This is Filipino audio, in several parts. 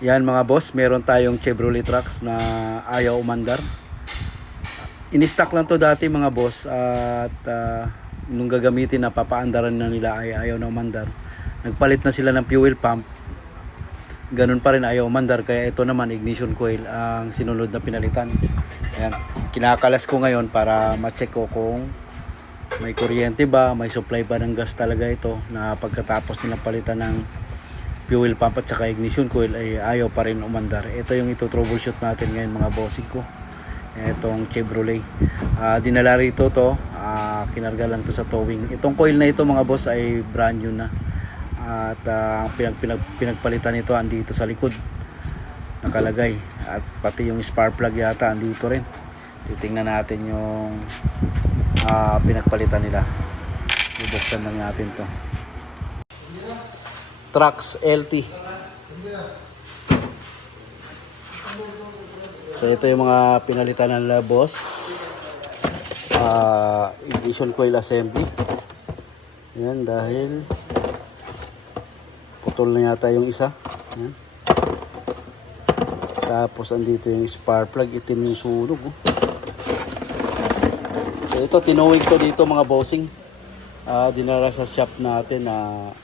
Yan mga boss, meron tayong Chevrolet trucks na ayaw umandar. In-stock lang to dati mga boss at nung gagamitin na papaandaran na nila ay ayaw na umandar. Nagpalit na sila ng fuel pump. Ganun pa rin ayaw umandar, kaya ito naman ignition coil ang sinunod na pinalitan. Ayan, kinakalas ko ngayon para ma-check ko kung may kuryente ba, may supply ba ng gas talaga ito, na pagkatapos nilang palitan ng fuel pump at saka ignition coil ay ayaw pa rin umandar. Ito yung ito-troubleshoot natin ngayon mga bossing ko. Itong Chevrolet. Dinala rito to, kinarga lang to sa towing. Itong coil na ito mga boss ay brand new na. At pinagpalitan nito andito sa likod. Nakalagay. At pati yung spark plug yata andito rin. Titingnan natin yung pinagpalitan nila. Bubuksan lang natin to. Trucks LT. So ito yung mga pinalitan nila boss. Ignition coil assembly. Yan, dahil putol na yata yung isa. Yan. Tapos andito yung spark plug, itim yung sunog. So ito, tinowing ko dito mga bossing. Dinara sa shop natin na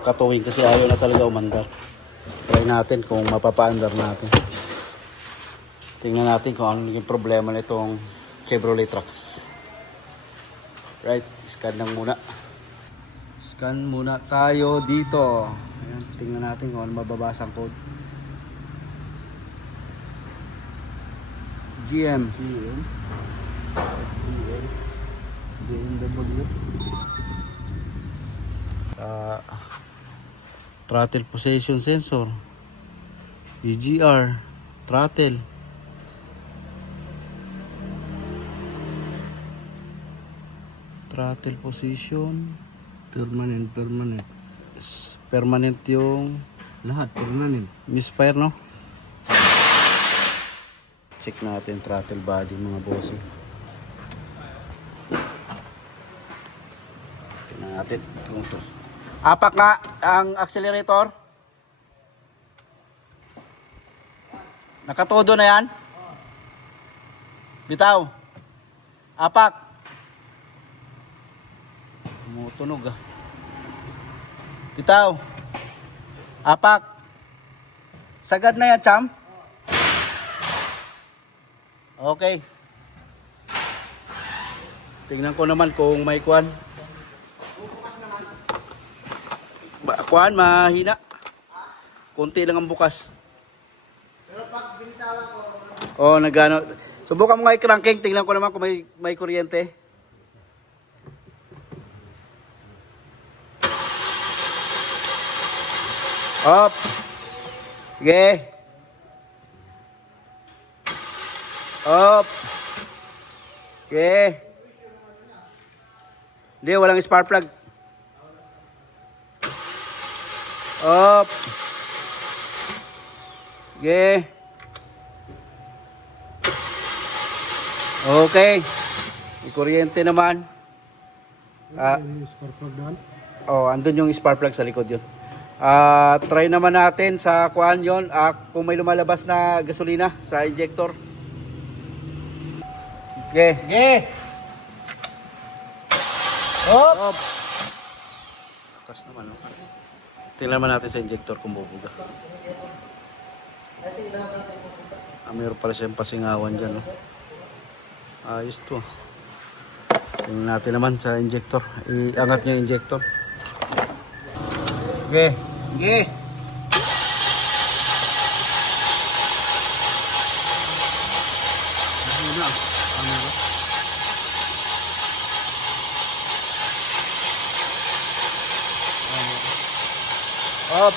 katowing kasi ayaw na talaga umandar. Try natin kung mapapaandar natin. Tingnan natin kung ano yung problema nitong Chevrolet trucks. Right, scan lang muna. Scan muna tayo dito. Ayan, tingnan natin kung ano mababasa ang code. BMW. Throttle position sensor, EGR, throttle, position, permanent yung lahat permanent. misfire, no? Check natin throttle body mga bossing. Tingnan natin kung to. Apak nga ang accelerator. Nakatodo na yan. Bitaw. Apak. Tumutunog ah. Bitaw. Apak. Sagad na yan, cham. Okay. Tingnan ko naman kung may kwan. Kuan, mahina. Kunti lang ang bukas. Pero pag binitawan ko, Oh, nagano. Subukan mo nga i-cranking, tingnan ko naman kung may kuryente. Up. Sige. Up. Sige. Hindi, walang spark plug. Up. Sige. Okay. May kuryente naman. spark plug doon. Oh, andun yung spark plug sa likod yun. Try naman natin sa kuan yun, kung may lumalabas na gasolina sa injector. Okay. Okay. Up. Lakas naman, no? Tingnan naman natin sa injector kung bubuga. Mayroon pala siyang pasingawan dyan, no? Ayos to. Tingnan natin naman sa injector. Iangat niyo yung injector. Okay. Okay. Up.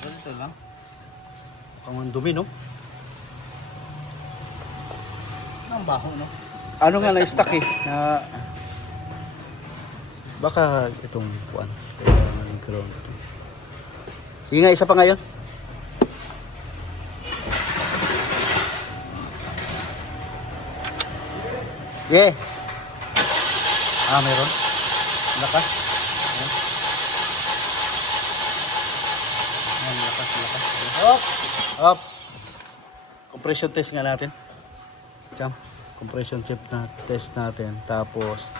Ganito lang. Mukhang dumi, no? Ang baho, no? Ano nga na-stuck eh? Baka itong kuan. Kaya naging karoon ito. Sige nga, isa pa ngayon. Sige. Meron. Lakas. Ayan, lakas. Up. Up. Compression test nga natin. Jam. Compression chip na test natin. Tapos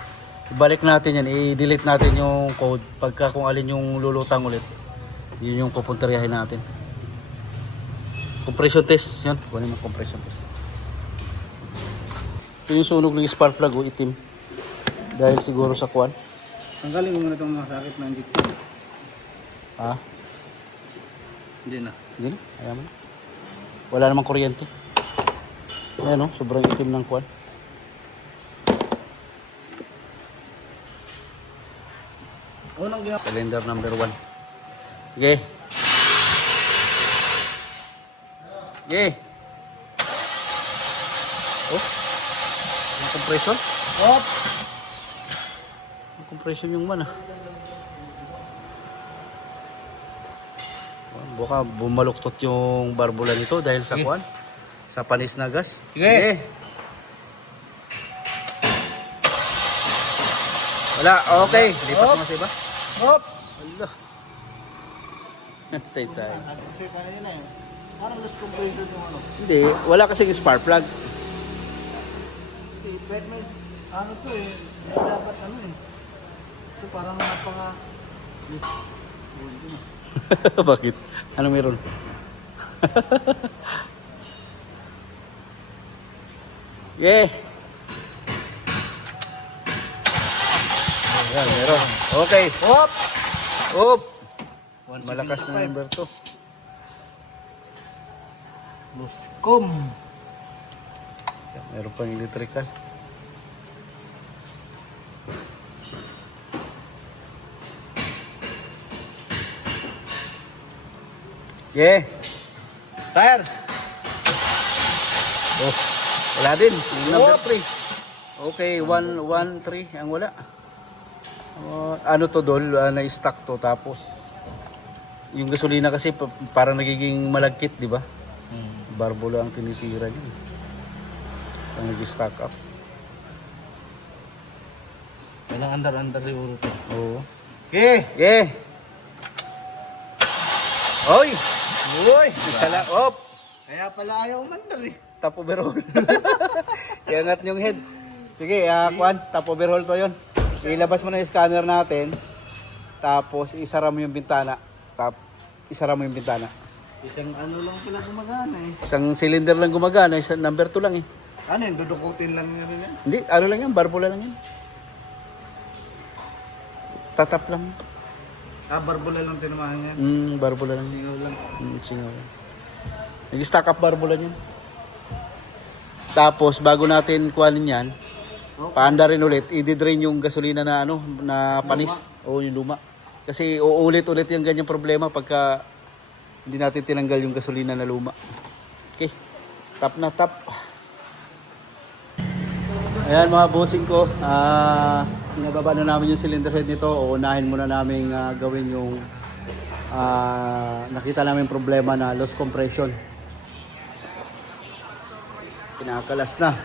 ibalik natin yan. I-delete natin yung code. Pagka kung alin yung lulutang ulit. Yun yung pupunteriyahin natin. Compression test. Yan. Kunin mo compression test. Ito yung sunog ng spark plug o itim. Dahil siguro sa kwan. Tanggalin mo muna itong masakit na hindi. Ha? Hindi na. Hindi na. Ayaw mo na. Wala namang kuryente. Ayan o. Sobrang itim ng kwan. Unang ginawa. Cylinder number 1. Sige. Sige. Oh. Yung compression. Up. Yung compression yung man ah. Oh, baka bumaluktot yung barbula nito dahil sa Sige. kwan. Sa panis na gas. Sige. Wala. Okay. Lipat Up. mo sa iba. Up. Wala. Tay tayo. Kasi kanina eh. Parang loose compression yung ano. Hindi. Wala kasing spark plug. Hindi, pwede may ano to eh. Hindi dapat ano eh. Ito parang napaka... Bakit? Ano meron? Yeah. Ayan, meron. Okay. Up. Up. Malakas na number 2. Luskom. Meron pang electrical. Yeah. Tire. Oh, wala din. Yung number 3. Okay, 1, 1, 3 ang wala. Ano to dol, na-stack to tapos yung gasolina kasi parang nagiging malagkit, di ba? Barbula ang tinitira niya. Ang nag-stack up. Walang andar-andar yung uro to. Oo. Okay. Yeah. Oy! Uy. Isa lang. Op! Kaya pala ayaw mandar eh. Top overhaul. Iangat yung head. Sige, Kwan, top overhaul to yun. Ilabas mo na yung scanner natin. Tapos isara mo yung bintana. Isara mo yung bintana. Isang ano lang pala gumagana eh. Isang cylinder lang gumagana, isang number 2 lang eh. Ano yun, dudukutin lang nyo rin yan. Hindi, ano lang yan, barbula lang yan. Tatap lang. Barbula lang tinamaan yan. Barbula lang. Singaw lang. Singaw. Nag-stack up barbula yan. Tapos, bago natin kuhanin yan, paandarin ulit, i-drain yung gasolina na ano, na panis. O yung luma. Kasi uulit-ulit yung ganyang problema pagka hindi natin tinanggal yung gasolina na luma. Okay. Tap na tap. Ayan mga bossing ko. Pinababa na namin yung cylinder head nito. Uunahin muna namin gawin yung nakita namin problema na loss compression. Kinakalas na.